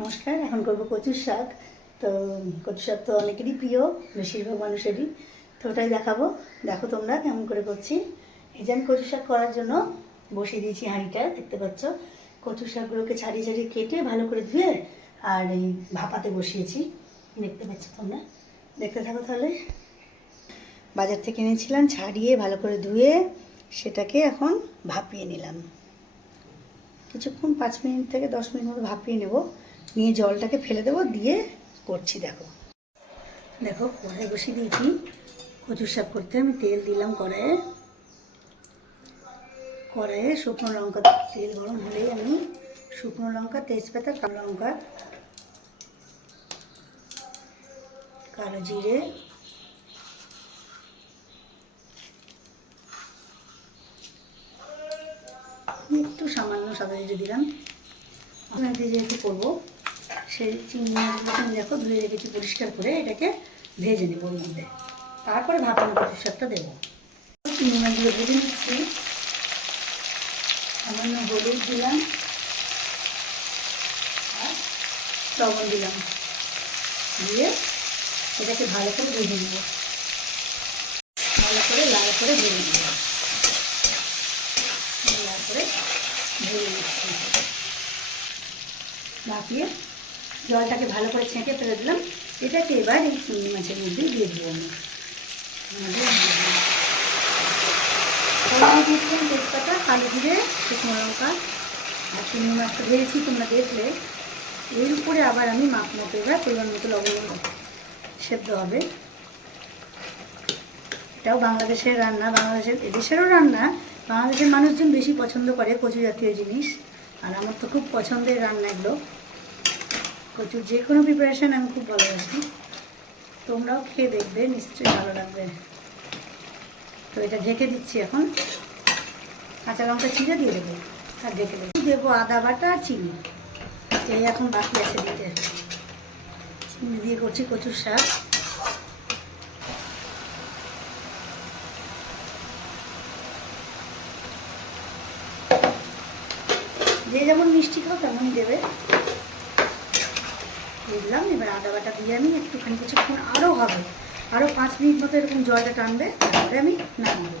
নমস্কার, এখন করব কচুর শাক। তো কচু শাক তো অনেকেরই প্রিয়, বেশিরভাগ মানুষেরই। তো ওটাই দেখাবো। দেখো তোমরা কেমন করে করছি। এই যে আমি কচু শাক করার জন্য বসিয়ে দিয়েছি হাঁড়িটা, দেখতে পাচ্ছ? কচু শাকগুলোকে ছাড়িয়ে ছাড়িয়ে কেটে ভালো করে ধুয়ে আর এই ভাপাতে বসিয়েছি। দেখতে পাচ্ছ তোমরা? দেখতে থাকো তাহলে। বাজার থেকে এনেছিলাম, ছাড়িয়ে ভালো করে ধুয়ে সেটাকে এখন ভাপিয়ে নিলাম। কিছুক্ষণ পাঁচ মিনিট থেকে দশ মিনিট মতো ভাপিয়ে নেব। নিয়ে জলটাকে ফেলে দেবো, দিয়ে করছি, দেখো। দেখো কড়াই বসিয়ে দিয়েছি কচুর শাক করতে। আমি তেল দিলাম কড়াইয়ে। কড়াইয়ে শুকনো লঙ্কা, তেল গরম হলেই আমি শুকনো লঙ্কা, তেজপাতা, কালো লঙ্কা, কালো জিরে, একটু সামান্য সাদা জিরে দিলাম। আপনাদের যেহেতু করব সেই চিংড়ি মাছগুলো আমি দেখো, ধুয়ে রেখেছি পরিষ্কার করে এটাকে ভেজে নেব ওর মধ্যে তারপরে ভাপানো কচুর শাকটা দেবো। চিংড়ি মাছগুলো ভেজে নিচ্ছি। সামান্য হলুদ দিলাম। আর লবণ দিলাম। দিয়ে এটাকে ভালো করে ভেজে নেব। ভালো করে লাল করে ভেজে নেব। লাল করে ভেজে নিচ্ছি। ভাপিয়ে জলটাকে ভালো করে ছেঁকে ফেলে দিলাম। এটাকে এবার এই চিংড়ি মাছের মধ্যে দিয়ে দেবো আমি তেজপাতা, কালো জিরে, শুকনো লঙ্কা। আর চিংড়ি মাছটা ভেজেছি তোমরা দেখলে। এর উপরে আবার আমি মাপ মতো এবার পরিমাণ মতো লবণ সেদ্ধ হবে। এটাও বাংলাদেশের রান্না, বাংলাদেশের এদেশেরও রান্না। বাংলাদেশের মানুষজন বেশি পছন্দ করে কচু জাতীয় জিনিস। আর আমার তো খুব পছন্দের রান্না এগুলো কচুর যে কোনো প্রিপারেশান আমি খুব ভালোবাসি। তোমরাও খেয়ে দেখবে, নিশ্চয়ই ভালো লাগবে। তো এটা ঢেকে দিচ্ছি এখন। কাঁচা লঙ্কা চিড়ে দিয়ে দেবো, আর ঢেকে দেবো। দেবো আদা বাটা আর চিনি। এই এখন বাকি আছে দিতে। চিনি দিয়ে করছি কচুর শাক। যে যেমন মিষ্টি খাও, তেমনই দেবে। দিলাম এবার আদা বাটা দিয়ে আমি একটুখানি কিছুক্ষণ আরও হবে। আরও পাঁচ মিনিট মতো এরকম জলটা টানবে, তারপরে আমি নামাবো।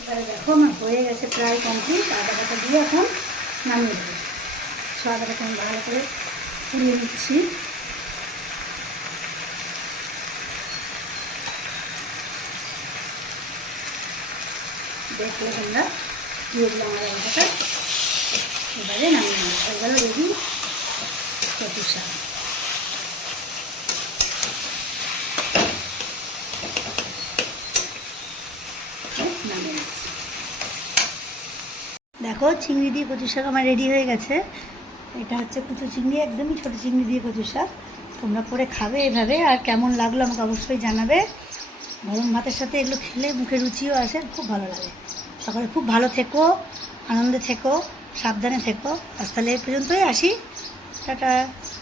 এবারে দেখো, আমার হয়ে গেছে প্রায় কমপ্লিট আদা বাটা দিয়ে এখন নামিয়ে দেবো সো আদাটাকে আমি ভালো করে পুড়িয়ে নিচ্ছি। দেখলে তোমরা, দিয়ে দিলাম আমার আদাটা এবারে নামিয়ে নেব। গেল রেডি কচুর শাক। দেখো, চিংড়ি দিয়ে কচুর শাক আমার রেডি হয়ে গেছে। এটা হচ্ছে কুচু চিংড়ি, একদমই ছোটো চিংড়ি দিয়ে কচুর শাক। তোমরা করে খাবে এভাবে, আর কেমন লাগল আমাকে অবশ্যই জানাবে। গরম ভাতের সাথে এগুলো খেলে মুখে রুচিও আসে, খুব ভালো লাগে। সকালে খুব ভালো থেকো, আনন্দে থেকো, সাবধানে থেকো। আজ তাহলে এই পর্যন্তই, আসি। 拜拜。